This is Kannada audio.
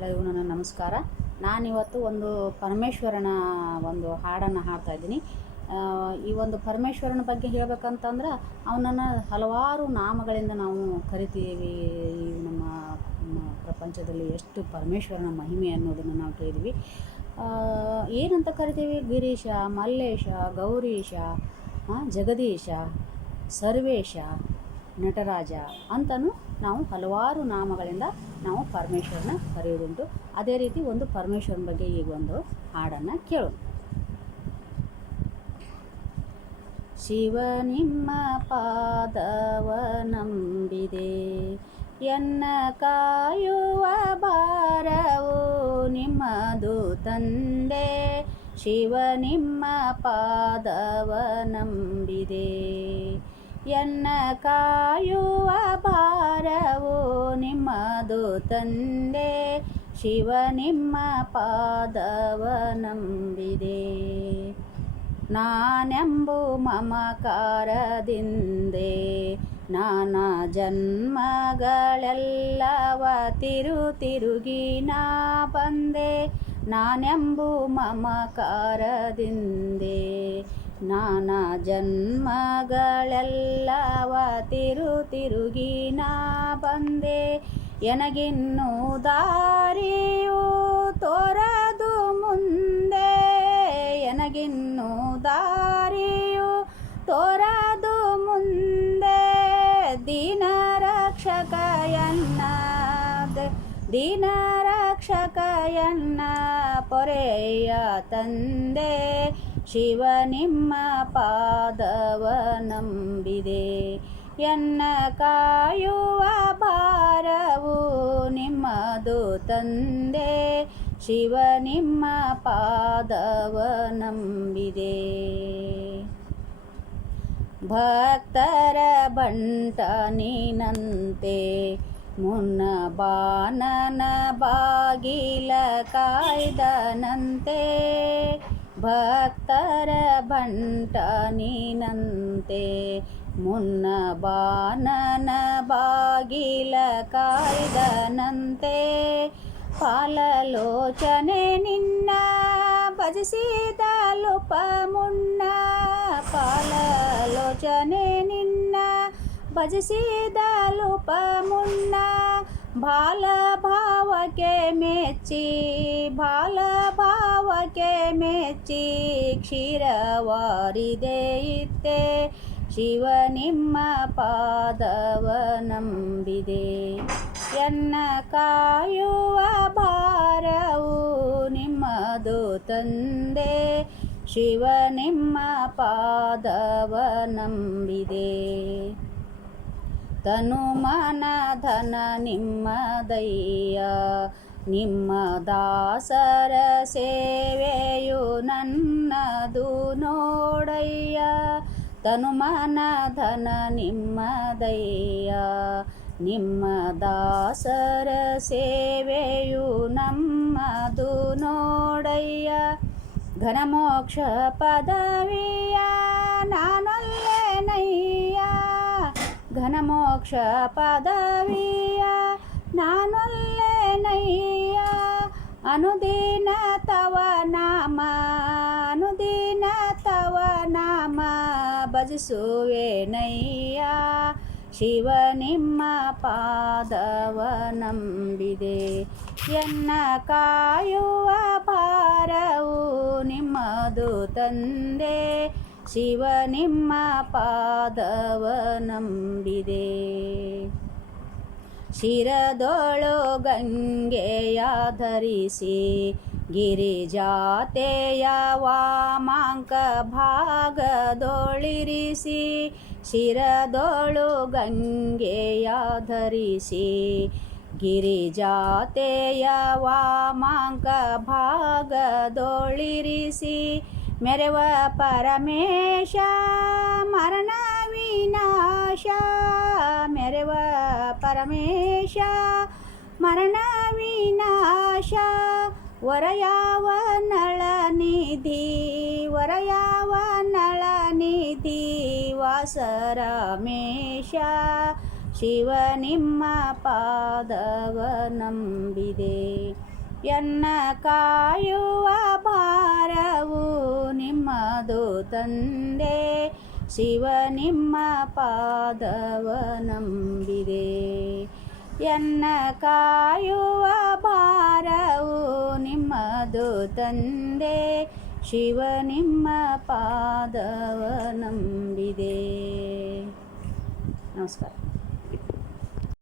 ಎಲ್ಲರಿಗೂ ನನ್ನ ನಮಸ್ಕಾರ. ನಾನಿವತ್ತು ಒಂದು ಪರಮೇಶ್ವರನ ಒಂದು ಹಾಡನ್ನು ಹಾಡ್ತಾಯಿದ್ದೀನಿ. ಈ ಒಂದು ಪರಮೇಶ್ವರನ ಬಗ್ಗೆ ಹೇಳಬೇಕಂತಂದ್ರೆ ಅವನನ್ನು ಹಲವಾರು ನಾಮಗಳಿಂದ ನಾವು ಕರಿತೀವಿ. ನಮ್ಮ ಪ್ರಪಂಚದಲ್ಲಿ ಎಷ್ಟು ಪರಮೇಶ್ವರನ ಮಹಿಮೆ ಅನ್ನೋದನ್ನು ನಾವು ಕೇಳಿದ್ವಿ. ಏನಂತ ಕರಿತೀವಿ? ಗಿರೀಶ, ಮಲ್ಲೇಶ, ಗೌರೀಶ, ಜಗದೀಶ, ಸರ್ವೇಶ, ನಟರಾಜ ಅಂತಲೂ ನಾವು ಹಲವಾರು ನಾಮಗಳಿಂದ ನಾವು ಪರಮೇಶ್ವರನ ಕರೆಯೋದುಂಟು. ಅದೇ ರೀತಿ ಒಂದು ಪರಮೇಶ್ವರನ ಬಗ್ಗೆ ಈಗ ಒಂದು ಹಾಡನ್ನು ಕೇಳೋಣ. ಶಿವ ನಿಮ್ಮ ಪಾದವ ನಂಬಿದೆ, ಎನ್ನ ಕಾಯುವ ಭಾರವು ನಿಮ್ಮದು ತಂದೆ. ಶಿವ ನಿಮ್ಮ ಪಾದವ ನಂಬಿದೆ, ಎನ್ನ ಕಾಯುವ ಭಾರವು ನಿಮ್ಮದು ತಂದೆ. ಶಿವ ನಿಮ್ಮ ಪಾದವ ನಂಬಿದೆ, ನಾನೆಂಬು ಮಮಕಾರದಿಂದೆ ನಾನಾ ಜನ್ಮಗಳೆಲ್ಲವ ತಿರುಗಿ ನಾ ಬಂದೆ. ನಾನೆಂಬು ಮಮಕಾರದಿಂದೆ ನಾನಾ ಜನ್ಮಗಳೆಲ್ಲವ ತಿರುಗಿ ನಾ ಬಂದೆ. ಎನಗಿನ್ನು ದಾರಿಯು ತೋರದು ಮುಂದೆ, ಎನಗಿನ್ನು ದಾರಿಯು ತೋರದು ಮುಂದೆ. ದೀನ ರಕ್ಷಕಯನ್ನ ಪೊರೆಯ ತಂದೆ. ಶಿವ ನಿಮ್ಮ ಪಾದವ ನಂಬಿದೆ, ಎನ್ನ ಕಾಯುವ ಭಾರವು ನಿಮ್ಮದು ತಂದೆ. ಶಿವ ನಿಮ್ಮ ಪಾದವ ನಂಬಿದೆ, ಭಕ್ತರ ಬಂಟ ನೀನಂತೆ ಮುನ್ನ ಬಾನನ ಬಾಗಿಲ ಕಾಯ್ದನಂತೆ. ಭಕ್ತರ ಬಂಟ ನೀನಂತೆ ಮುನ್ನ ಬಾನನ ಬಾಗಿಲ ಕಾಯ್ದನಂತೆ. ಪಾಲಲೋಚನೆ ನಿನ್ನ ಭಜಿಸಿದ ಲೋಪ ಮುನ್ನ, ಪಾಲಲೋಚನೆ ನಿನ್ನ ಭಜಿಸಿದ ಲೋಪ ಮುನ್ನ. ಬಾಲಭಾವಕ್ಕೆ ಮೆಚ್ಚಿ, ಬಾಲಭಾವಕ್ಕೆ ಮೆಚ್ಚಿ ಕ್ಷೀರವಾರಿದೆ ಇತ್ತೆ. ಶಿವ ನಿಮ್ಮ ಪಾದವ ನಂಬಿದೆ, ಎನ್ನ ಕಾಯುವ ಭಾರವು ನಿಮ್ಮದು ತಂದೆ. ಶಿವ ನಿಮ್ಮ ಪಾದವ ನಂಬಿದೆ, ತನು ಮನ ಧನ ನಿಮ್ಮದಯ್ಯ. ನಿಮ್ಮ ದಾಸರ ಸೇವೆಯು ನನ್ನದು ನೋಡಯ್ಯ. ತನು ಮನ ಧನ ನಿಮ್ಮದಯ್ಯ, ನಿಮ್ಮ ದಾಸರ ಸೇವೆಯು ನಮ್ಮದು ನೋಡಯ್ಯ. ಘನಮೋಕ್ಷ ಪದವಿಯ ನಾನೊಲ್ಲೆನಯ್ಯ, ಘನಮೋಕ್ಷ ಪದವಿಯ ನಾನೊಲ್ಲೆನಯ್ಯ. ಅನುದಿನ ತವ ನಾಮ, ಅನುದಿನ ತವ ನಾಮ ಭಜಿಸುವೆನಯ್ಯ. ಶಿವ ನಿಮ್ಮ ಪಾದವ ನಂಬಿದೆ, ಎನ್ನ ಕಾಯುವ ಭಾರವು ನಿಮ್ಮದು ತಂದೆ. ಶಿವ ನಿಮ್ಮ ಪಾದವ ನಂಬಿದೆ, ಶಿರದೊಳು ಗಂಗೆಯ ಧರಿಸಿ ಗಿರಿಜಾತೆಯ ವಾಮಾಂಕ ಭಾಗದೊಳಿರಿಸಿ. ಶಿರದೊಳು ಗಂಗೆಯ ಧರಿಸಿ ಗಿರಿಜಾತೆಯ ವಾಮಾಂಕ ಭಾಗದೊಳಿರಿಸಿ. ಮೆರವ ಪರಮೇಶ ಮರಣ ವಿನಾಶ, ಮೆರವ ಪರಮೇಶ ಮರಣ ವಿನಾಶ. ವರಯಾವ ನಳನಿಧಿ, ವರಯಾವ ನಳನಿಧಿ ವಾಸರಾಮೇಶ. ಶಿವ ನಿಮ್ಮ ಪಾದವ ನಂಬಿದೆ. ಎನ್ನ ಕಾಯುವ ಭಾರವು ನಿಮ್ಮದು ತಂದೆ, ಶಿವ ನಿಮ್ಮ ಪಾದವ ನಂಬಿದೆ. ಎನ್ನ ಕಾಯುವ ಭಾರವು ನಿಮ್ಮದು ತಂದೆ, ಶಿವ ನಿಮ್ಮ ಪಾದವ ನಂಬಿದೆ. ನಮಸ್ಕಾರ.